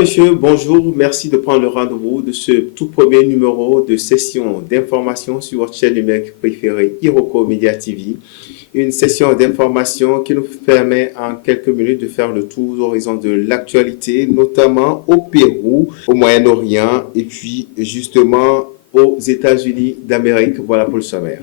Messieurs, bonjour. Merci de prendre le rendez-vous de ce tout premier numéro de session d'information sur votre chaîne numérique préférée, Iroko Media TV. Une session d'information qui nous permet en quelques minutes de faire le tour d'horizon de l'actualité, notamment au Pérou, au Moyen-Orient et puis justement aux États-Unis d'Amérique. Voilà pour le sommaire.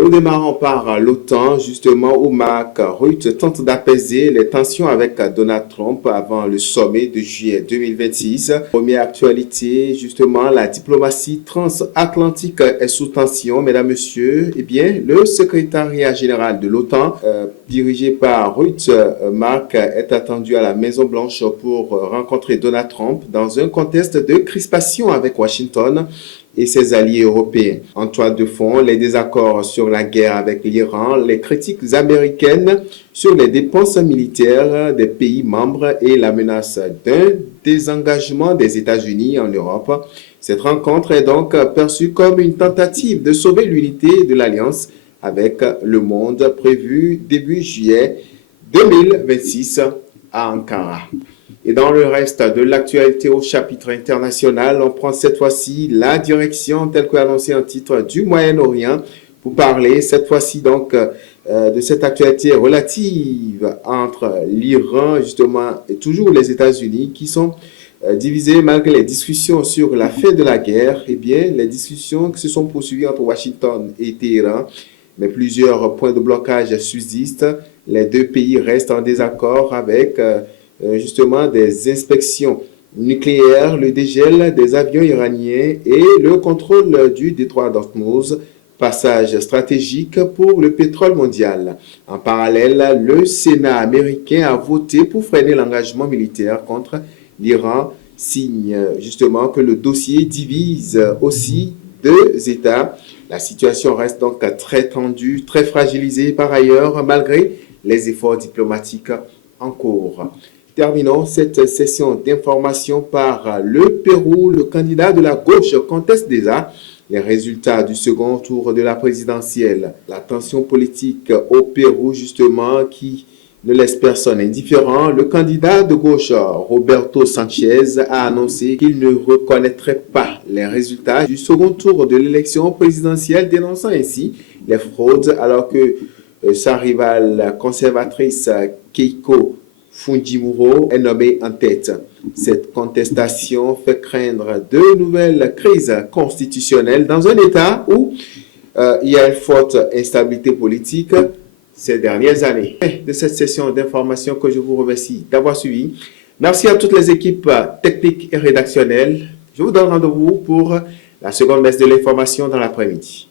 Nous démarrons par l'OTAN, justement, où Mark Rutte tente d'apaiser les tensions avec Donald Trump avant le sommet de juillet 2026. Première actualité, justement, la diplomatie transatlantique est sous tension, mesdames, messieurs. Eh bien, le secrétariat général de l'OTAN, dirigé par Rutte, Mark, est attendu à la Maison-Blanche pour rencontrer Donald Trump dans un contexte de crispation avec Washington et ses alliés européens. En toile de fond, les désaccords sur la guerre avec l'Iran, les critiques américaines sur les dépenses militaires des pays membres et la menace d'un désengagement des États-Unis en Europe. Cette rencontre est donc perçue comme une tentative de sauver l'unité de l'Alliance avec le monde prévue début juillet 2026 à Ankara. Et dans le reste de l'actualité au chapitre international, on prend cette fois-ci la direction telle qu'annoncée en titre du Moyen-Orient pour parler cette fois-ci donc de cette actualité relative entre l'Iran justement et toujours les États-Unis qui sont divisés malgré les discussions sur la fin de la guerre. Eh bien, les discussions qui se sont poursuivies entre Washington et Téhéran, mais plusieurs points de blocage subsistent. Les deux pays restent en désaccord avec justement des inspections nucléaires, le dégel des avions iraniens et le contrôle du détroit d'Ormuz, passage stratégique pour le pétrole mondial. En parallèle, le Sénat américain a voté pour freiner l'engagement militaire contre l'Iran, signe justement que le dossier divise aussi deux États. La situation reste donc très tendue, très fragilisée par ailleurs, malgré les efforts diplomatiques en cours. Terminons cette session d'information par le Pérou. Le candidat de la gauche conteste déjà les résultats du second tour de la présidentielle. La tension politique au Pérou, justement, qui ne laisse personne indifférent. Le candidat de gauche, Roberto Sanchez, a annoncé qu'il ne reconnaîtrait pas les résultats du second tour de l'élection présidentielle, dénonçant ainsi les fraudes, alors que sa rivale conservatrice Keiko Fujimori est nommé en tête. Cette contestation fait craindre de nouvelles crises constitutionnelles dans un État où il y a une forte instabilité politique ces dernières années. De cette session d'information que je vous remercie d'avoir suivi. Merci à toutes les équipes techniques et rédactionnelles. Je vous donne rendez-vous pour la seconde messe de l'information dans l'après-midi.